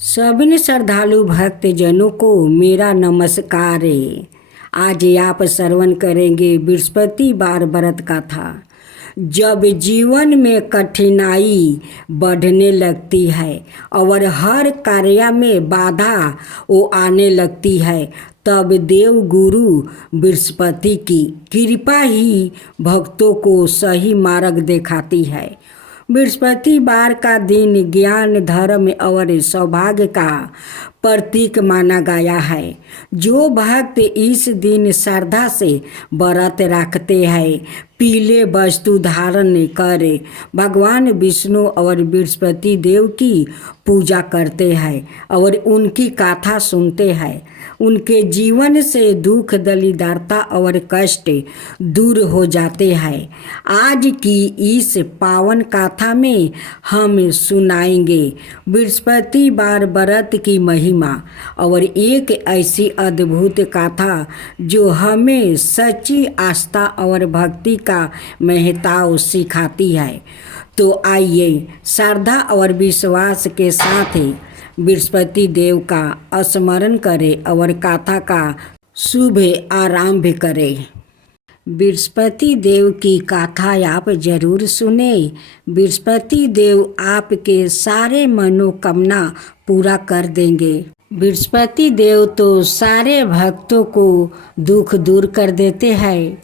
सभी श्रद्धालु भक्त जनों को मेरा नमस्कार है। आज आप श्रवण करेंगे बृहस्पतिवार व्रत का था। जब जीवन में कठिनाई बढ़ने लगती है और हर कार्य में बाधा वो आने लगती है, तब देव गुरु बृहस्पति की कृपा ही भक्तों को सही मार्ग दिखाती है। बृहस्पतिवार का दिन ज्ञान, धर्म और सौभाग्य का प्रतीक माना गया है। जो भक्त इस दिन श्रद्धा से व्रत रखते हैं, पीले वस्तु धारण कर भगवान विष्णु और बृहस्पति देव की पूजा करते हैं और उनकी कथा सुनते हैं, उनके जीवन से दुख, दरिद्रता और कष्ट दूर हो जाते हैं। आज की इस पावन कथा में हम सुनाएंगे बृहस्पतिवार व्रत की महिमा और एक ऐसी अद्भुत कथा जो हमें सच्ची आस्था और भक्ति का महत्व सिखाती है। तो आइए श्रद्धा और विश्वास के साथ बृहस्पति देव का स्मरण करें और कथा का शुभ आरंभ करें। बृहस्पति देव की कथा आप जरूर सुने। बृहस्पति देव आपके सारे मनोकामना पूरा कर देंगे। बृहस्पति देव तो सारे भक्तों को दुख दूर कर देते हैं।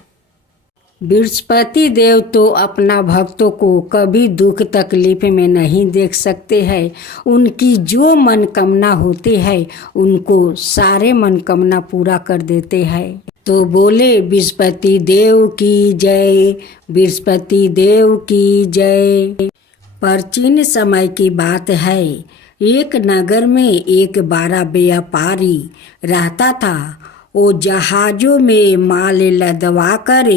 बृहस्पति देव तो अपना भक्तों को कभी दुख तकलीफ में नहीं देख सकते हैं। उनकी जो मनकामना होती है उनको सारे मनकामना पूरा कर देते हैं। तो बोले बृहस्पति देव की जय, बृहस्पति देव की जय। प्राचीन समय की बात है। एक नगर में एक बड़ा व्यापारी रहता था। वो जहाज़ों में माल लदवा कर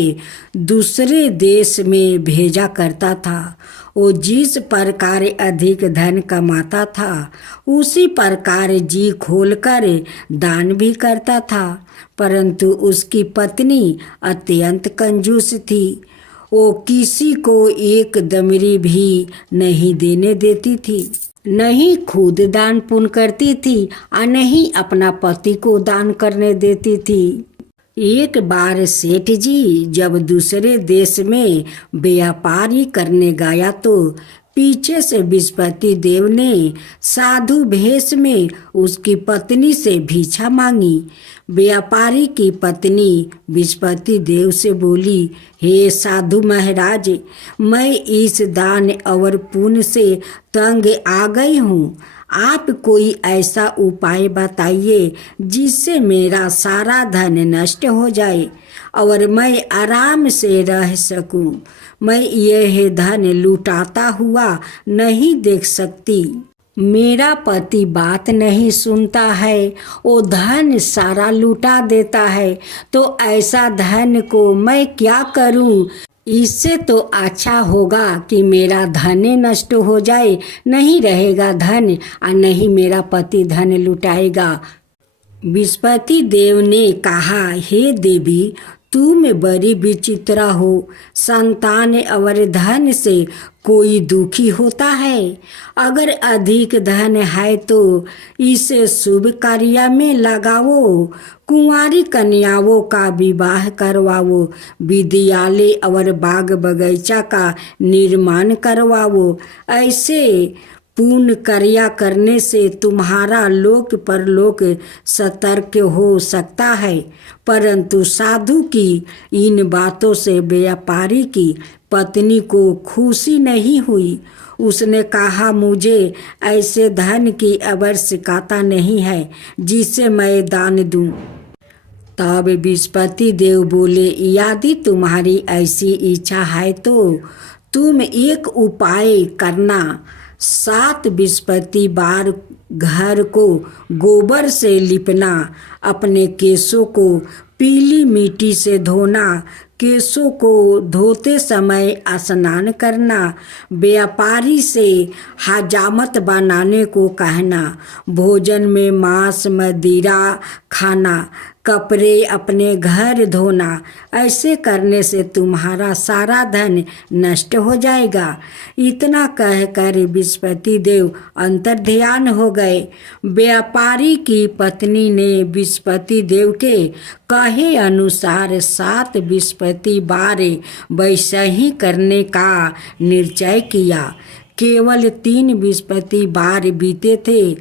दूसरे देश में भेजा करता था। वो जिस प्रकार अधिक धन कमाता था उसी प्रकार जी खोलकर दान भी करता था, परंतु उसकी पत्नी अत्यंत कंजूस थी। वो किसी को एक दमड़ी भी नहीं देने देती थी, नहीं खुद दान पुण्य करती थी और नहीं अपना पति को दान करने देती थी। एक बार सेठ जी जब दूसरे देश में व्यापारी करने गया तो पीछे से बृहस्पति देव ने साधु भेष में उसकी पत्नी से भिक्षा मांगी। व्यापारी की पत्नी बृहस्पति देव से बोली, हे साधु महाराज, मैं इस दान और पुण्य से तंग आ गई हूँ। आप कोई ऐसा उपाय बताइए जिससे मेरा सारा धन नष्ट हो जाए और मैं आराम से रह सकूं। मैं यह धन लुटाता हुआ नहीं देख सकती। मेरा पति बात नहीं सुनता है, वो धन सारा लुटा देता है। तो ऐसा धन को मैं क्या करूं? इससे तो अच्छा होगा कि मेरा धन नष्ट हो जाए, नहीं रहेगा धन और नहीं मेरा पति धन लुटाएगा। बृहस्पति देव ने कहा, हे देवी, तुम बड़ी विचित्र हो। संतान और धन से कोई दुखी होता है। अगर अधिक धन है तो इसे शुभ कार्य में लगाओ, कुंवारी कन्याओं का विवाह करवाओ, विद्यालय और बाग बगीचा का निर्माण करवाओ। ऐसे पूर्ण कार्य करने से तुम्हारा लोक परलोक सतर्क हो सकता है। परंतु साधु की इन बातों से व्यापारी की पत्नी को खुशी नहीं हुई। उसने कहा, मुझे ऐसे धन की आवश्यकता नहीं है जिसे मैं दान दूं। तब बृहस्पति देव बोले, यदि तुम्हारी ऐसी इच्छा है तो तुम एक उपाय करना। 7 बृहस्पतिवार घर को गोबर से लिपना, अपने केशों को पीली मिट्टी से धोना, केशों को धोते समय स्नान करना, व्यापारी से हजामत बनाने को कहना, भोजन में मांस मदिरा खाना, कपड़े अपने घर धोना। ऐसे करने से तुम्हारा सारा धन नष्ट हो जाएगा। इतना कहकर बृहस्पति देव अंतर्ध्यान हो गए। व्यापारी की पत्नी ने बृहस्पति देव के कहे अनुसार 7 बृहस्पति बार वैसा ही करने का निश्चय किया। केवल 3 बृहस्पति बार बीते थे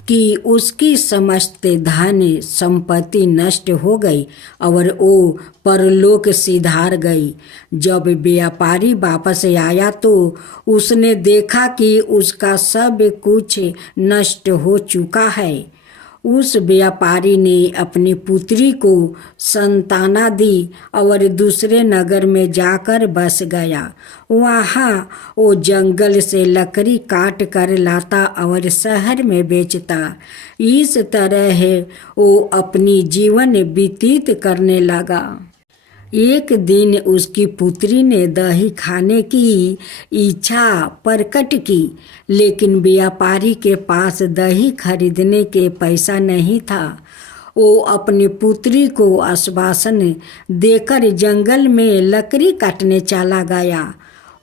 कि उसकी समस्त धन संपत्ति नष्ट हो गई और वो परलोक सिधार गई। जब व्यापारी वापस आया तो उसने देखा कि उसका सब कुछ नष्ट हो चुका है। उस व्यापारी ने अपनी पुत्री को संताना दी और दूसरे नगर में जाकर बस गया। वहाँ वो जंगल से लकड़ी काट कर लाता और शहर में बेचता। इस तरह वो अपनी जीवन व्यतीत करने लगा। एक दिन उसकी पुत्री ने दही खाने की इच्छा प्रकट की, लेकिन व्यापारी के पास दही खरीदने के पैसा नहीं था। वो अपनी पुत्री को आश्वासन देकर जंगल में लकड़ी काटने चला गया।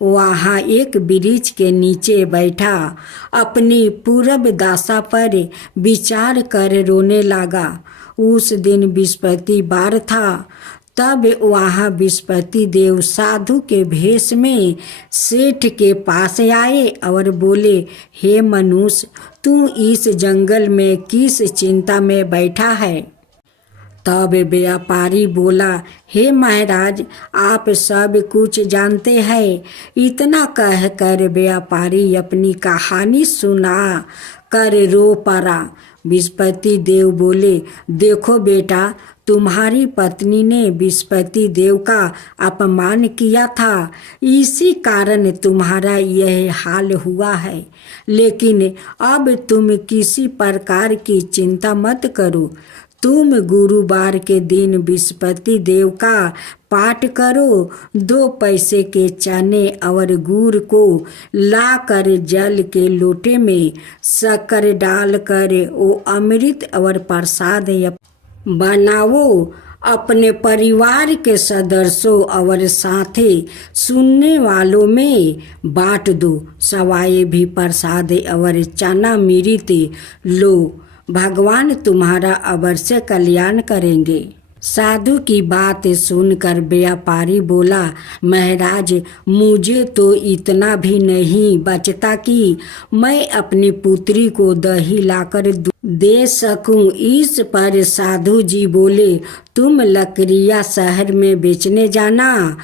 वहाँ एक वृक्ष के नीचे बैठा अपनी पूर्व दशा पर विचार कर रोने लगा। उस दिन बृहस्पतिवार था। तब वहाँ बृहस्पति देव साधु के भेष में सेठ के पास आए और बोले, हे मनुष्य, तू इस जंगल में किस चिंता में बैठा है? तब व्यापारी बोला, हे महाराज, आप सब कुछ जानते हैं। इतना कहकर व्यापारी अपनी कहानी सुना कर रो पड़ा। बृहस्पति देव बोले, देखो बेटा, तुम्हारी पत्नी ने बृहस्पति देव का अपमान किया था, इसी कारण तुम्हारा यह हाल हुआ है। लेकिन अब तुम किसी प्रकार की चिंता मत करो। तुम गुरुवार के दिन बृहस्पति देव का पाठ करो। 2 पैसे के चने और गुड़ को लाकर जल के लोटे में शक्कर डालकर वो अमृत और प्रसाद बनाओ। अपने परिवार के सदस्यों और साथी सुनने वालों में बांट दो। सवाए भी प्रसाद और चना मिर्च लो। भगवान तुम्हारा अवश्य कल्याण करेंगे। साधु की बात सुनकर व्यापारी बोला, महाराज, मुझे तो इतना भी नहीं बचता कि मैं अपनी पुत्री को दही लाकर दे सकूं। इस पर साधु जी बोले, तुम लकड़ियाँ शहर में बेचने जाना।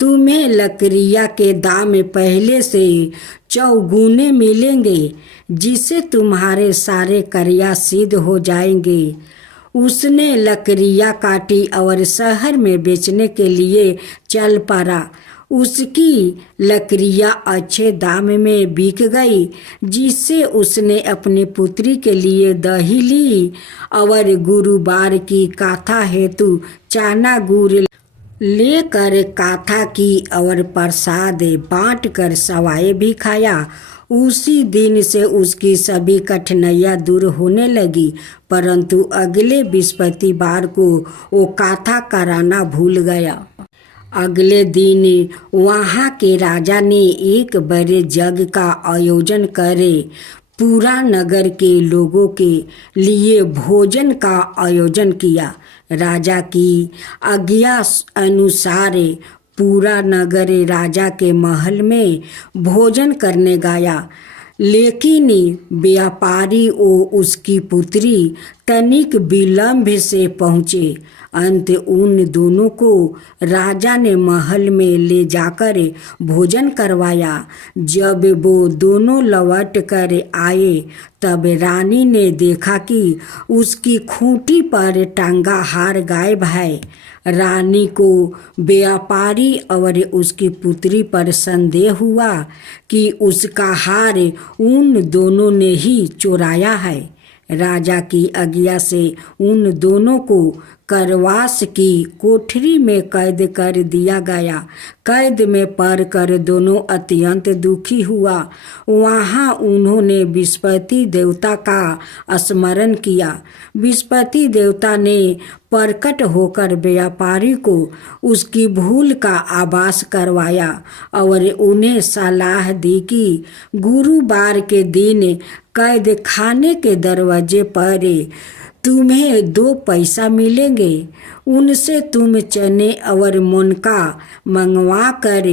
तुम्हें लकड़ियाँ के दाम पहले से चौगुने मिलेंगे, जिससे तुम्हारे सारे कार्य सिद्ध हो जाएंगे। उसने लकड़ियाँ काटी और शहर में बेचने के लिए चल पड़ा। उसकी लकड़ियाँ अच्छे दाम में बिक गई, जिससे उसने अपनी पुत्री के लिए दही ली और गुरुवार की कथा हेतु चना गुड़ लेकर कथा की और प्रसाद बांटकर सवाए भी खाया। उसी दिन से उसकी सभी कठिनाइयाँ दूर होने लगी, परंतु अगले बृहस्पतिवार को वो कथा कराना भूल गया। अगले दिन वहाँ के राजा ने एक बड़े यज्ञ का आयोजन करे पूरा नगर के लोगों के लिए भोजन का आयोजन किया। राजा की आज्ञा अनुसार पूरा नगर राजा के महल में भोजन करने गया, लेकिन व्यापारी और उसकी पुत्री तनिक विलंब से पहुँचे। अंत उन दोनों को राजा ने महल में ले जाकर भोजन करवाया। जब वो दोनों लौट कर आए तब रानी ने देखा कि उसकी खूंटी पर टंगा हार गायब है। रानी को व्यापारी और उसकी पुत्री पर संदेह हुआ कि उसका हार उन दोनों ने ही चुराया है। राजा की आज्ञा से उन दोनों को करवास की कोठरी में कैद कर दिया गया। कैद में पड़ कर दोनों अत्यंत दुखी हुआ। वहाँ उन्होंने विस्पति देवता का स्मरण किया। विस्पति देवता ने प्रकट होकर व्यापारी को उसकी भूल का आभास करवाया और उन्हें सलाह दी कि गुरुवार के दिन कैद खाने के दरवाजे पर तुम्हें 2 पैसा मिलेंगे। उनसे तुम चने और मुनका मंगवा कर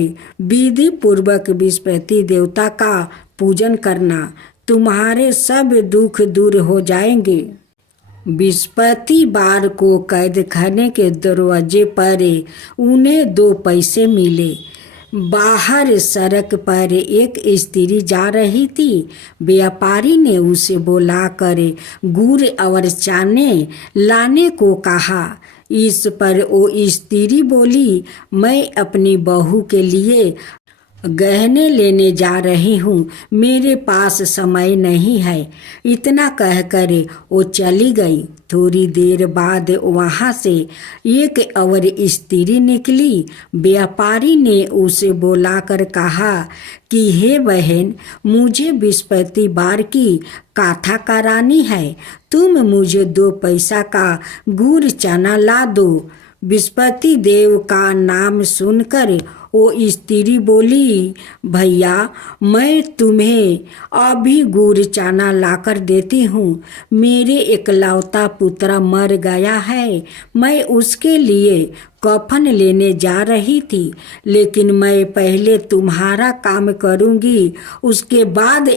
विधि पूर्वक विस्पति देवता का पूजन करना। तुम्हारे सब दुख दूर हो जाएंगे। बृहस्पतिवार को कैद खाने के दरवाजे पर उन्हें 2 पैसे मिले। बाहर सड़क पर एक स्त्री जा रही थी। व्यापारी ने उसे बुलाकर गुड़ और चने लाने को कहा। इस पर वो स्त्री बोली, मैं अपनी बहू के लिए गहने लेने जा रही हूँ, मेरे पास समय नहीं है। इतना कहकर वो चली गई। थोड़ी देर बाद वहाँ से एक और स्त्री निकली। व्यापारी ने उसे बुलाकर कहा कि हे बहन, मुझे बृहस्पतिवार की कथा करानी है, तुम मुझे 2 पैसा का गुड़ चना ला दो। बृहस्पति देव का नाम सुनकर वो स्त्री बोली, भैया मैं तुम्हें अभी गुड़ चना लाकर देती हूँ। मेरे इकलौता पुत्र मर गया है। मैं उसके लिए कफन लेने जा रही थी, लेकिन मैं पहले तुम्हारा काम करूँगी, उसके बाद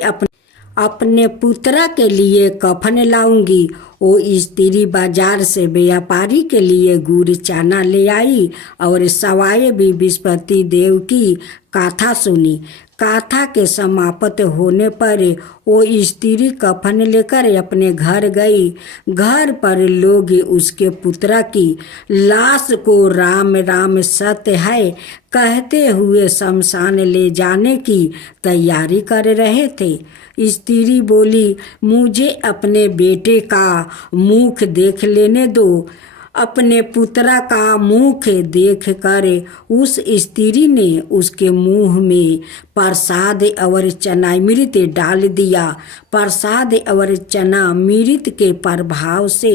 अपने पुत्र के लिए कफन लाऊंगी। वो स्त्री बाजार से व्यापारी के लिए गुड़ चना ले आई और सवाए भी बृहस्पति देव की कथा सुनी। कथा के समाप्त होने पर वो स्त्री कफन लेकर अपने घर गई। घर पर लोग उसके पुत्र की लाश को राम राम सत्य है कहते हुए शमशान ले जाने की तैयारी कर रहे थे। स्त्री बोली, मुझे अपने बेटे का मुख देख लेने दो। अपने पुत्र का मुख देखकर उस स्त्री ने उसके मुंह में प्रसाद और चनामृत डाल दिया। प्रसाद और चनामृत के प्रभाव से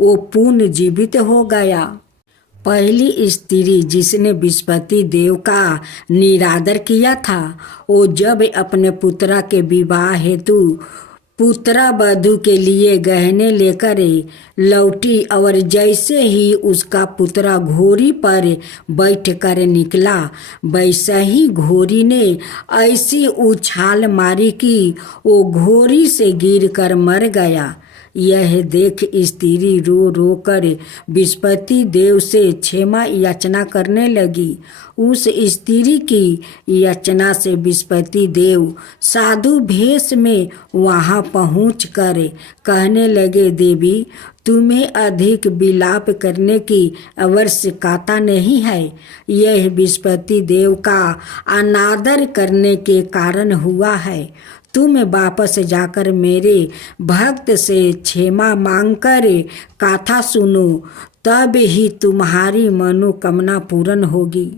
वो पुनर्जीवित हो गया। पहली स्त्री जिसने बृहस्पति देव का निरादर किया था, वो जब अपने पुत्र के विवाह हेतु पुत्र वधू के लिए गहने लेकर लौटी और जैसे ही उसका पुत्र घोड़ी पर बैठकर निकला, वैसे ही घोड़ी ने ऐसी उछाल मारी कि वो घोड़ी से गिरकर मर गया। यह देख स्त्री रो रो कर बृहस्पति देव से क्षमा याचना करने लगी। उस स्त्री की याचना से बृहस्पति देव साधु भेष में वहाँ पहुँचकर कहने लगे, देवी तुम्हें अधिक विलाप करने की आवश्यकता नहीं है। यह बृहस्पति देव का अनादर करने के कारण हुआ है। तुम वापस जाकर मेरे भक्त से क्षमा मांगकर कथा सुनो, तब ही तुम्हारी मनोकामना पूर्ण होगी।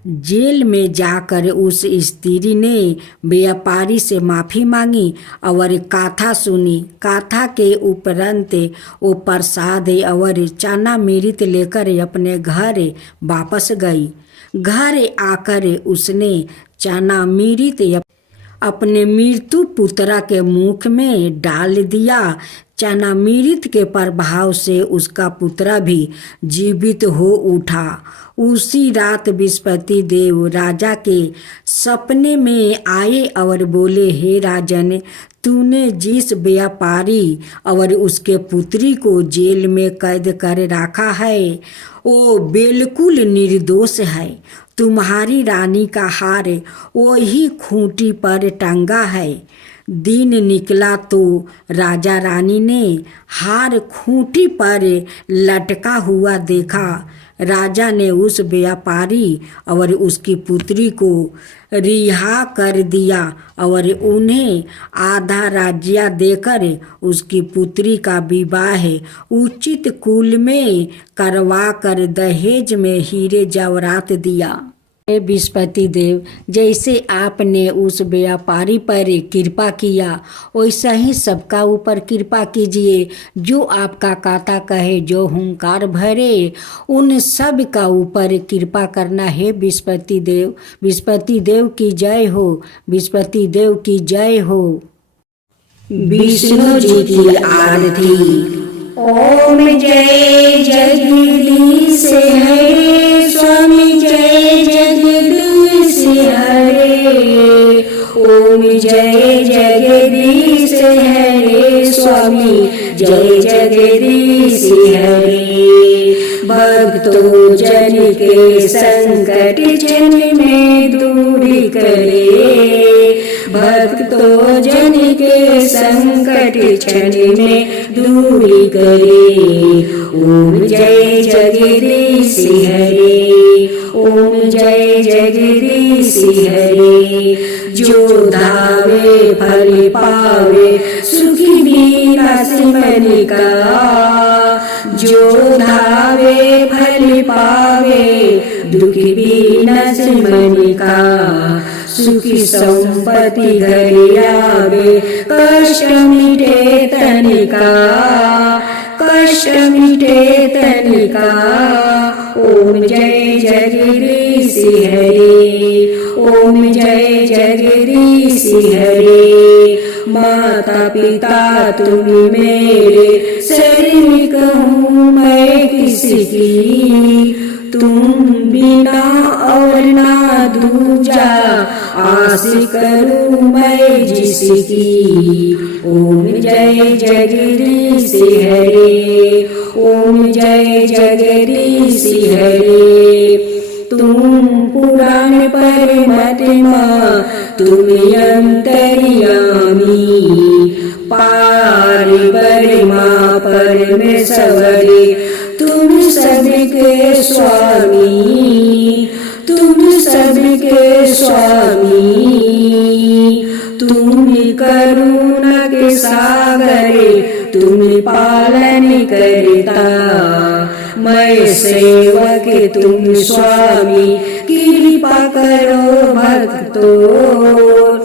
जेल में जाकर उस स्त्री ने व्यापारी से माफ़ी मांगी और कथा सुनी। कथा के उपरांत वो प्रसाद और चनामृत लेकर अपने घर वापस गई। घर आकर उसने चनामृत अपने मृत्यु पुत्र के मुख में डाल दिया। चनामृत के प्रभाव से उसका पुत्र भी जीवित हो उठा। उसी रात बृहस्पति देव राजा के सपने में आए और बोले, हे राजन, तूने जिस व्यापारी और उसके पुत्री को जेल में कैद कर रखा है वो बिल्कुल निर्दोष है। तुम्हारी रानी का हार वही खूंटी पर टंगा है। दिन निकला तो राजा रानी ने हार खूंटी पर लटका हुआ देखा। राजा ने उस व्यापारी और उसकी पुत्री को रिहा कर दिया और उन्हें आधा राज्य देकर उसकी पुत्री का विवाह उचित कुल में करवा कर दहेज में हीरे जवाहरात दिया। हे बृहस्पति देव, जैसे आपने उस व्यापारी पर कृपा किया वैसा ही सबका ऊपर कृपा कीजिए। जो आपका काता कहे, जो हुंकार भरे, उन सब का ऊपर कृपा करना है बृहस्पति देव। बृहस्पति देव की जय हो, बृहस्पति देव की जय हो। विष्णु जी की आरती। ओम जय जगदीश हरे स्वामी, जय जगदीश हरे। ओम जय जगदीश हरे स्वामी, जय जगदीश हरे। भक्तों जन के संकट क्षण में दूर करे, भक्तों जन के संकट क्षण में दूर करे। ओम जय जगदीश हरे, ओम जय जगदीश हरे। जो धावे फल पावे, सुखी विनाश मन का। जो धावे फल पावे, दुखी विनाश मन का। सुखी संपत्ति घर आवे, कष्ट मिटे तन का, कष्ट मिटे तन का। ओम जय जगदीश हरे, ओम जय जगदीश हरे। माता पिता तुम मेरे, शरीर हूँ मैं किसकी। तुम बिना और ना दूजा, आस करूँ मैं जिसकी। ओम जय जगदीश हरे, ओम जय जगदीश हरे। तुम पुराण परमात्मा, तुम अंतर्यामी। पार ब्रह्मा परमेश्वरी, तुम सबके स्वामी, तुम सबके स्वामी। तुम करुणा के सागरे, तुम पालन करता। मैं सेवक तुम स्वामी, कृपा करो भक्तों,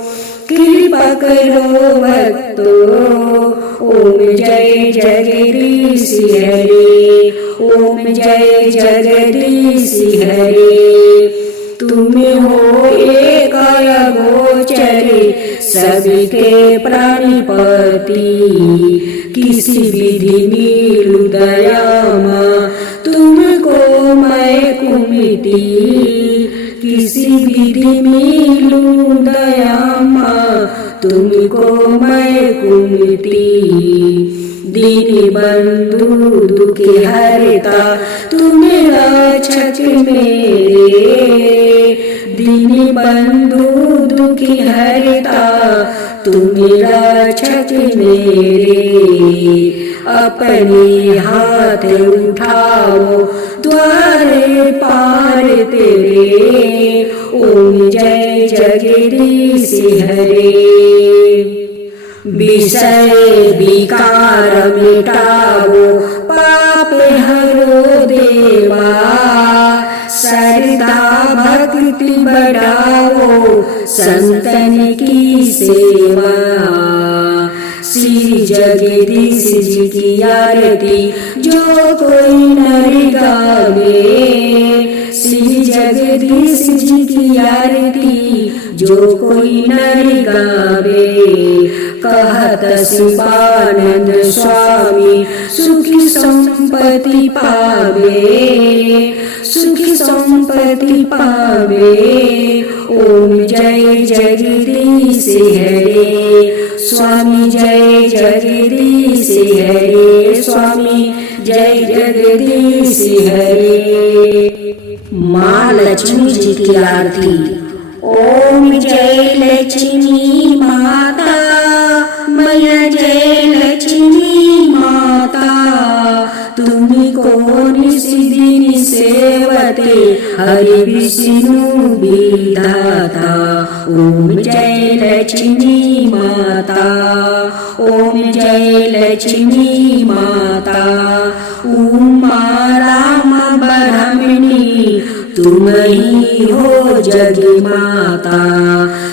कृपा करो भक्तों। ओम जय जगदीश हरे, ओम जय जगदीश हरे। तुम हो एक गोचर, सबके प्राणपति। किसी विधि मिलू दयामा, तुमको मैं कुमिति। किसी विधि मिलू दयामा, तुमको मैं कुमिति। दीन बंधु दुखी हरता, तुम रक्षक मेरे। दीन बंधु दुखी हरता, तुम रक्षक मेरे। अपने हाथ उठाओ, द्वार पार तेरे। ओम जय जगदीश हरे। विषय विकार मिटाओ, पाप हरो देवा। श्रद्धा भक्ति बढ़ाओ, संतन की सेवा। श्री जगदीश जी की आरती, जो कोई नर गावे। श्री जगदीश जी की आरती, जो कोई नर गावे। कहत शिवानंद स्वामी, सुखी संपत्ति पावे, सुखी संपत्ति पावे। ओम जय जगदीश हरे, स्वामी जय जगदीश हरे। स्वामी जय जगदीश हरे। माँ लक्ष्मी जी की आरती। ओम जय लक्ष्मी माता, मैया जय लक्ष्मी माता। तुमको निस दिन से विष्णु विधाता। ओम जय लक्ष्मी माता, ओम जय लक्ष्मी माता। उमा राम ब्रह्मणी तुम ही हो जग माता।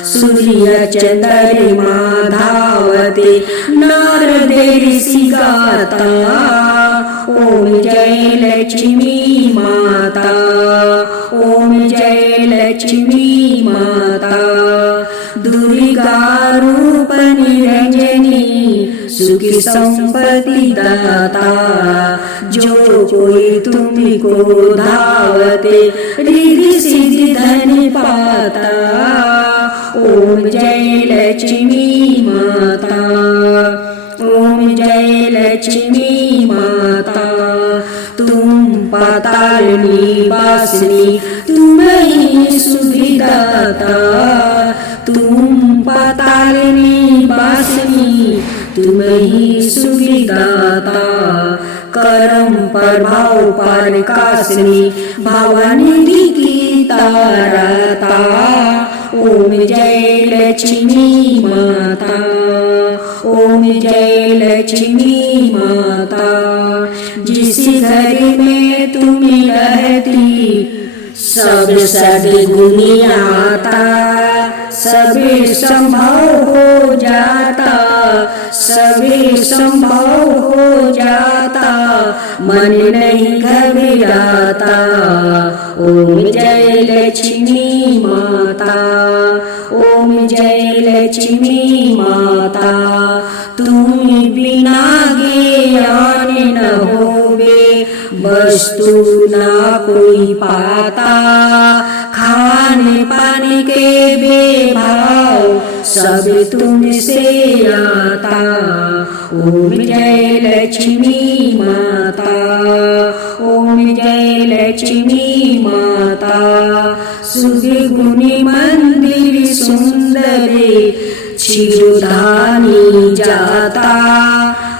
सूर्य चंद्रमा धावते नारद ऋषि गाता। ओम जय लक्ष्मी माता, ओम जय लक्ष्मी माता। दुर्गा रूप निरंजनी सुख संपत्ति दाता। जो कोई तुमको धावते रिद्धि सिद्धि धन पाता। ओम जय लक्ष्मी माता, ओम जय लक्ष्मी माता। तुम पाताल निवासिनी तुम ही सुविदाता। तुम पाताल निवासिनी तुम ही सुविदाता। करम प्रभाव प्रकाशिनी भवानी की तारता। ओम जय लक्ष्मी माता, ओम जय लक्ष्मी माता। जिस घर में तुम रहती सब सद्गुणी आता। सबे संभव हो जाता, सबे संभव हो जाता। मन नहीं घबराता। ओम जय लक्ष्मी माता, ओम जय लक्ष्मी माता। तुम बिना ज्ञान न होवे वस्तु ना कोई पाता। खाने पानी के बेभाव सब तुमसे आता। ओम जय लक्ष्मी माता, ओम जय लक्ष्मी माता। सुगुनि मंदिर सुंदरी क्षीरदानी जाता।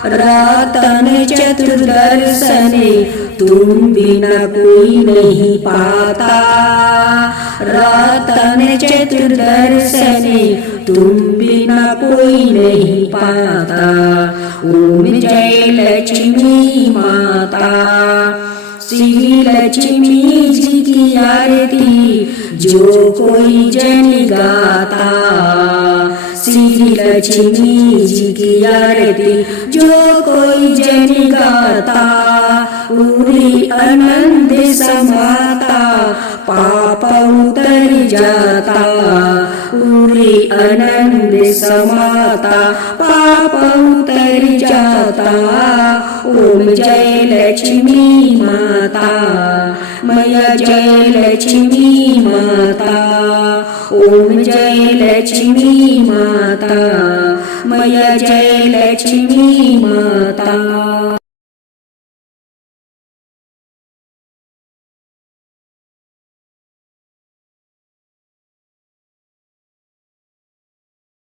रतन चतुर्दर्शने तुम बिना कोई नहीं पाता। रतन चतुर्दर्शने तुम बिना कोई नहीं पाता। ओम जय लक्ष्मी माता। श्री लक्ष्मी जी की आरती जो कोई जन गाता। श्री लक्ष्मी जी की आरती जो कोई जन गाता। पूरी आनंद समाता पाप उतर जाता। पूरी आनंद समाता पाप उतर जाता। ओम जय लक्ष्मी माता, मैया जय लक्ष्मी माता। ओम जय लक्ष्मी माता, मैया जय लक्ष्मी माता।